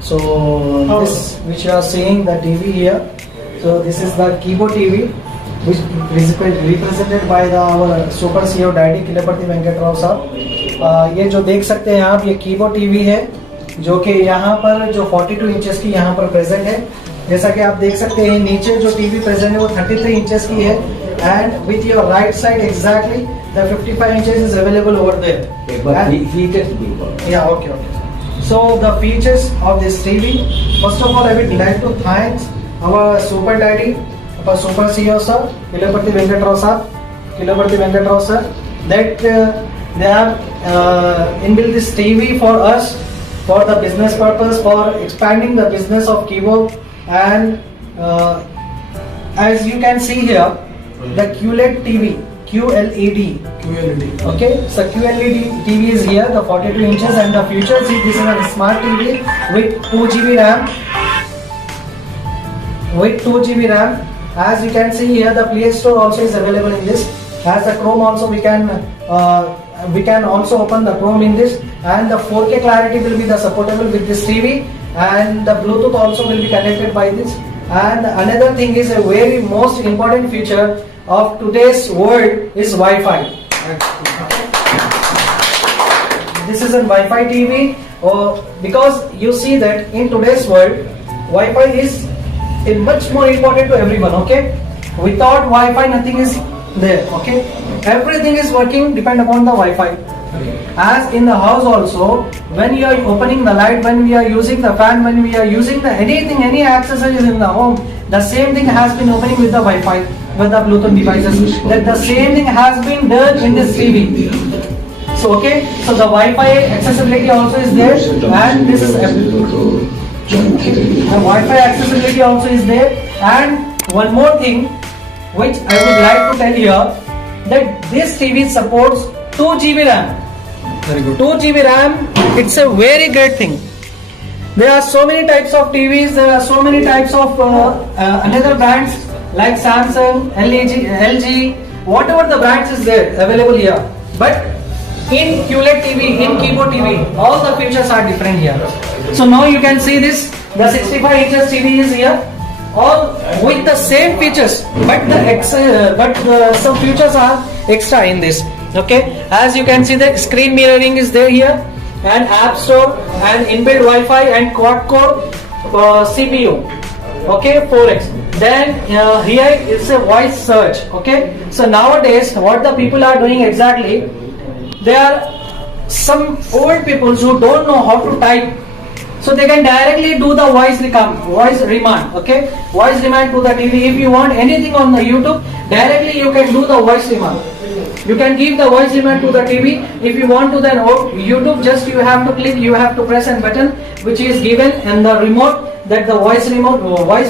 So this which you are seeing the TV here. So this is the Kibo TV, which is represented by our super CEO Daddy Kilaparti Venkat Rao साहब। ये जो देख सकते हैं आप, ये कीबो TV है जो कि यहाँ पर जो 42 इंचेस की यहाँ पर प्रेजेंट है। जैसा कि आप देख सकते हैं नीचे जो टीवी प्रेजेंट है वो 33 इंचेस की है, and with your right side exactly the 55 inches is available over there. Yeah okay okay. So the features of this TV, first of all I would like to thanks our super daddy, our super CEO sir, Kilaparti Venkat Rao sir, that they have inbuilt this TV for us, for the business purpose, for expanding the business of Kibo. And as you can see here, the QLED TV, QLED, okay, so QLED TV is here, the 42 inches, and the features is this is a smart TV with 2 GB RAM. With 2 GB RAM, as you can see here, the Play Store also is available in this. As the Chrome also, we can also open the Chrome in this, and the 4K clarity will be the supportable with this TV, and the Bluetooth also will be connected by this. And another thing is a very most important feature of today's world is Wi-Fi. This is a Wi-Fi TV, because you see that in today's world, Wi-Fi is much more important to everyone. Okay, without Wi-Fi nothing is there. Okay, everything is working depend upon the Wi-Fi. As in the house also, when you are opening the light, when we are using the fan, when we are using the anything, any accessories in the home, the same thing has been opening with the Wi-Fi, with the Bluetooth devices. That the same thing has been done in this TV. So okay, so the Wi-Fi accessibility also is there, and this is the Wi-Fi accessibility also is there. And one more thing which I would like to tell you, that this TV supports 2 GB RAM. Very good. 2 GB RAM, it's a very great thing. There are so many types of TVs, there are so many types of another brands like Samsung, LG, whatever the brands is there available here. But in QLED TV, in Kibo TV, all the features are different here. So now you can see this, the 65 inches TV is here, all with the same features, but some features are extra in this. Okay, as you can see, the screen mirroring is there here, and App Store, and inbuilt Wi-Fi, and quad-core CPU. Okay, 4x. Then here is a voice search. Okay, so nowadays what the people are doing exactly, there are some old people who don't know how to type, so they can directly do the voice remand. Okay, voice remand to the TV. If you want anything on the YouTube, directly you can do the voice remand. You can give the voice remand to the TV. If you want to then YouTube, just you have to click, you have to press a button which is given in the remote, that the voice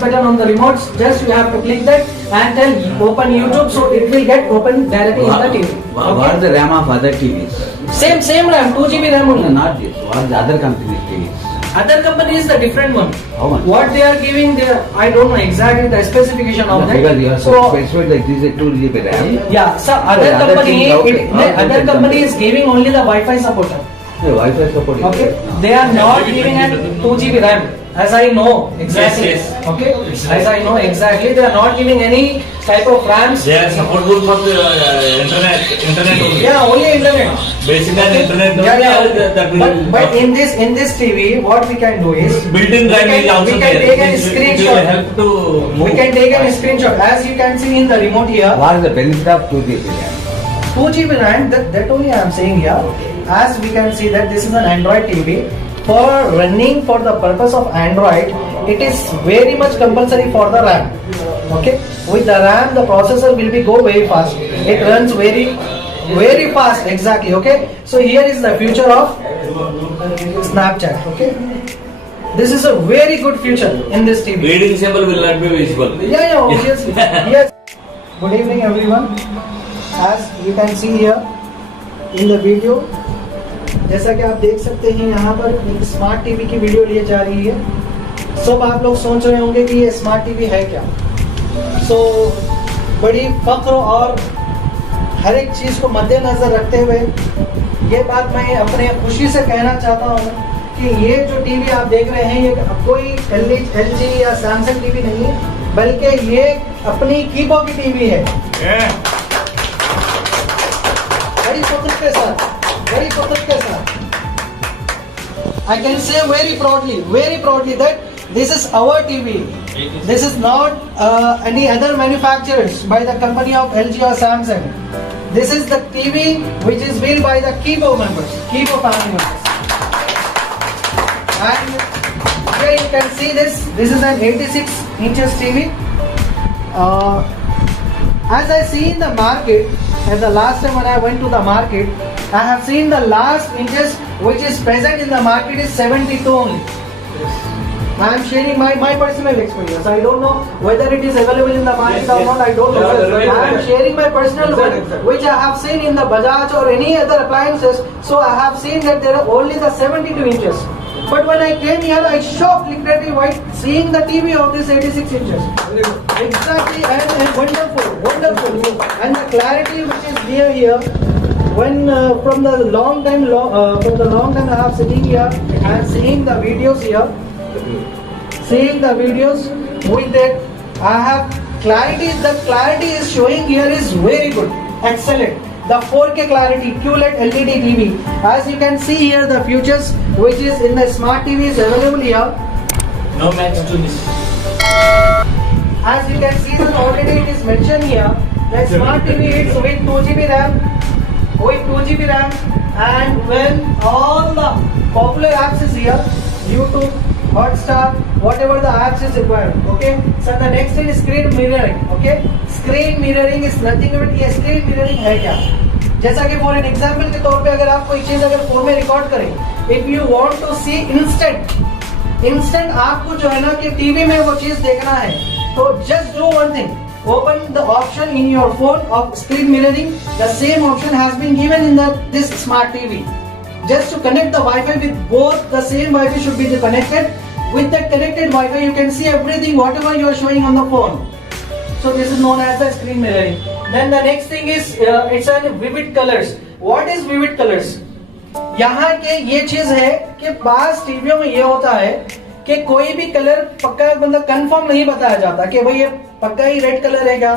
button on the remote, just you have to click that and tell open YouTube, so it will get open directly in the TV. Okay? What is the RAM of other TVs? Same RAM, 2 GB RAM only. No, not this. What is the other company's TVs? Other company is the different one. How much? What they are giving, I don't know exactly the specification of that. Because you have specified that this is 2 GB RAM. Yeah, so other company is giving only the Wi-Fi support. Yeah, Wi-Fi support. Okay, they are not giving at 2 GB RAM. As I know exactly. Yes. Okay, as I know exactly, they are not giving any type of RAMs. They are supportable for the internet only. Yeah, only internet. Basic and internet. But in this TV, what we can do is built-in RAM is also we can take a screenshot. It will help to move. We can take a screenshot. As you can see in the remote here. What is the benefit of 2 GB RAM? 2 GB RAM, that only I am saying here. As we can see that this is an Android TV. For running, for the purpose of Android, it is very much compulsory for the RAM. Okay, with the RAM, the processor will go very fast. It runs very fast. Exactly. Okay, so here is the future of Snapchat. Okay, this is a very good feature in this TV. Reading symbol will not be visible. Yeah, obviously. Yes. Good evening, everyone. As you can see here in the video, जैसा कि आप देख सकते हैं यहाँ पर एक smart TV की वीडियो ली जा रही है। सब आप लोग सोच रहे होंगे कि ये स्मार्ट टीवी है क्या। बड़ी फख्र और हर एक चीज़ को मद्देनजर रखते हुए ये बात मैं अपने खुशी से कहना चाहता हूँ कि ये जो टीवी आप देख रहे हैं ये कोई LG या सैमसंग टीवी नहीं है, बल्कि ये अपनी कीबो की टीवी है। बड़ी फख्र के साथ I can say very proudly that this is our TV. This is not any other manufacturers by the company of LG or Samsung. This is the TV which is built by the Kibo members, Kibo family members. And here you can see this. This is an 86 inches TV. As I see in the market, and the last time when I went to the market, I have seen the last inches which is present in the market is 72 only. I am sharing my personal experience. I don't know whether it is available in the market or not. I don't know. I am sharing my personal one, which I have seen in the Bajaj or any other appliances. So I have seen that there are only the 72 inches. But when I came here, I shocked literally while seeing the TV of this 86 inches. Exactly, and wonderful. And the clarity which is there here. When from the long time I have sitting here and seeing the videos here, with it, I have clarity. The clarity is showing here is very good, excellent. The 4K clarity, QLED LED TV. As you can see here, the features which is in the smart TV is available here. No match to this. As you can see, that already it is mentioned here that smart TV is with 2GB RAM. And when all the popular apps is here, YouTube, Hotstar, whatever the apps is required. Okay. So the next thing is screen mirroring. Okay. Screen mirroring is nothing but ये screen mirroring है क्या? जैसा कि for an example के तौर पे अगर आप कोई चीज अगर फोन में रिकॉर्ड करें, if you want to see instant आपको जो है ना कि टीवी में वो चीज देखना है, तो just do one thing. Open the option in your phone of screen mirroring. The same option has been given in this smart TV. Just to connect the Wi-Fi with both, the same Wi-Fi should be connected. With that connected Wi-Fi, you can see everything, whatever you are showing on the phone. So this is known as the screen mirroring. Then the next thing is it's a vivid colors. What is vivid colors? यहाँ के ये चीज है कि पास टीवियों में ये होता है कि कोई भी कलर पक्का मतलब कंफर्म नहीं बताया जाता कि भाई ये पक्का ही रेड कलर है क्या.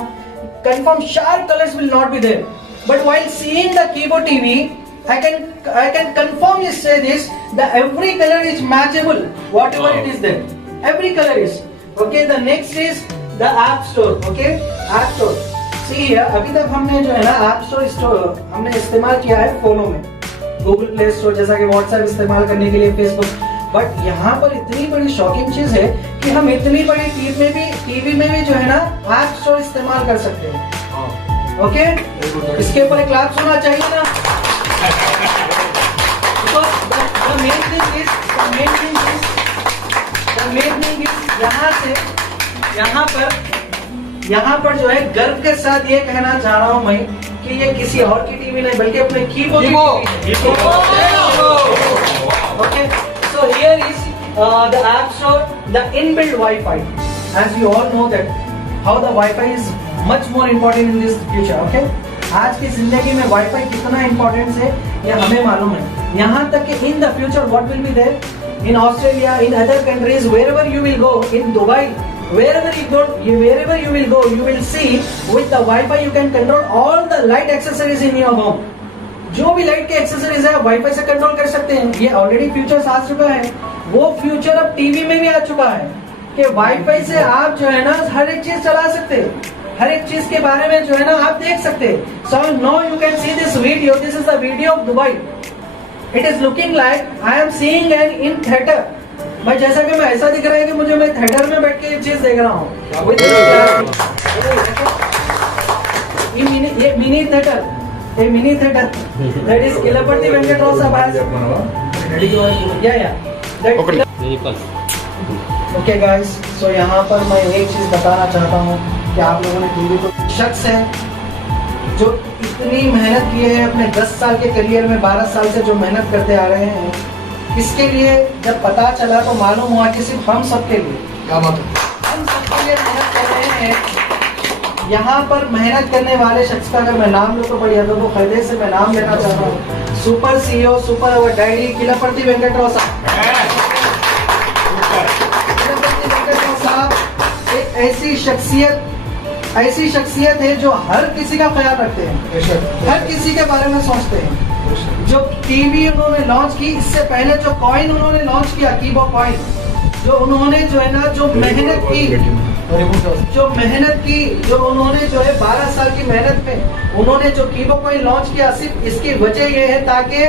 Confirm sharp colors will not be there. But while seeing the Kibo TV, I can confirmly say this, that every color is matchable, whatever it is there. Every color is. Okay, the next is the App Store. Okay, App Store. See here, अभी तक हमने जो है ना App Store हमने इस्तेमाल किया है फोनों में, Google Play Store जैसा कि WhatsApp इस्तेमाल करने के लिए, Facebook. बट यहाँ पर इतनी बड़ी शॉकिंग चीज है कि हम इतनी बड़ी टीवी में भी जो है ना ऐप स्टोर इस्तेमाल कर सकते हैं. ओके, इसके ऊपर एक क्लैप होना चाहिए ना. The main thing is यहाँ पर जो है गर्व के साथ ये कहना चाह रहा हूँ मैं कि ये किसी और की टीवी नहीं बल्कि अपने कीबो की टीवी है. Okay. So here is the App Store, the inbuilt Wi-Fi. As you all know that how the Wi-Fi is much more important in this future. Okay? आज की जिंदगी में Wi-Fi कितना important है ये हमें मालूम है. यहाँ तक कि in the future what will be there in Australia, in other countries, wherever you will go, in Dubai, wherever you will go, you will see with the Wi-Fi you can control all the light accessories in your home. जो भी light के accessories है wifi से control कर सकते हैं. ये already futures आ चुका है. वो फ्यूचर अब टीवी में भी आ चुका है कि वाईफाई से आप जो है ना हर एक चीज चला सकते हैं, हर एक चीज के बारे में जो है ना आप देख सकते हैं. So now you can see this video. This is the video of Dubai. It is looking like I am seeing an in theatre. भाई जैसा कि मैं ऐसा दिख रहा है कि मुझे मैं थिएटर में बैठ के ये चीज देख रहा हूँ. ये mini theatre, a mini theater that is Kilaparti Venkatrao Sab has. Okay guys, so यहाँ पर मैं एक चीज बताना चाहता हूँ कि आप लोगों ने टीवी को शख्स है जो इतनी मेहनत की है अपने 10 साल के करियर में, 12 साल से जो मेहनत करते आ रहे हैं, इसके लिए जब पता चला तो मालूम हुआ कि सिर्फ हम सबके लिए, क्या बात है, हम सबके लिए मेहनत कर रहे हैं. यहाँ पर मेहनत करने वाले शख्स का अगर मैं नाम लूँ तो बढ़िया, तो खरीदे से मैं नाम लेना चाहता हूँ. सुपर CEO, सुपर अवर डैडी, किलापति वेंकटराव साहब. ऐसी शख्सियत है जो हर किसी का ख्याल रखते हैं, हर किसी के बारे में सोचते हैं। जो टीवी उन्होंने लॉन्च की, इससे पहले जो कॉइन उन्होंने लॉन्च किया, कीबो कॉइन, जो उन्होंने जो है ना जो मेहनत की, जो उन्होंने जो है 12 साल की मेहनत में उन्होंने जो कीबो कॉइन लॉन्च किया, सिर्फ इसकी वजह यह है ताकि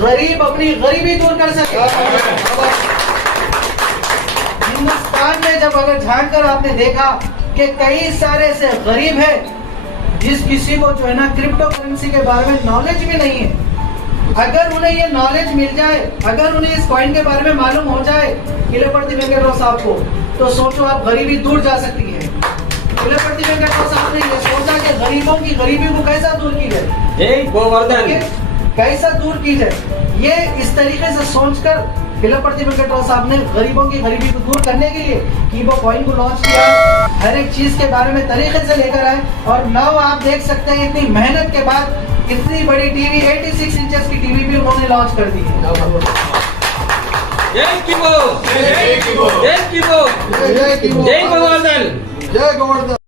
गरीब अपनी गरीबी दूर कर सके। हिंदुस्तान में जब अगर झांक कर आपने देखा कि कई सारे ऐसे गरीब है जिस किसी को जो है ना क्रिप्टो करेंसी के बारे में नॉलेज भी नहीं है, अगर उन्हें ये नॉलेज मिल जाए, अगर उन्हें इस कॉइन के बारे में मालूम हो जाए किलेपति वेंकटराव साहब को, तो सोचो आप गरीबी दूर जा सकती है। किलेपति वेंकटराव साहब ने ये सोचा कि गरीबों की गरीबी को कैसा दूर की जाए, जय गोवर्धन, कैसा दूर की जाए। ये इस तरीके से सोचकर किलेपति वेंकटराव साहब ने गरीबों की गरीबी को दूर करने के लिए कीबो कॉइन को लॉन्च किया, हर एक चीज के बारे में तरीके से लेकर आए, और नाउ आप देख सकते हैं इतनी मेहनत के बाद इतनी बड़ी टीवी 86 इंचेस की टीवी भी उन्होंने लॉन्च कर दी है। जय कीबो, जय कीबो, जय कीबो, जय गोवर्धन, जय गोवर्धन।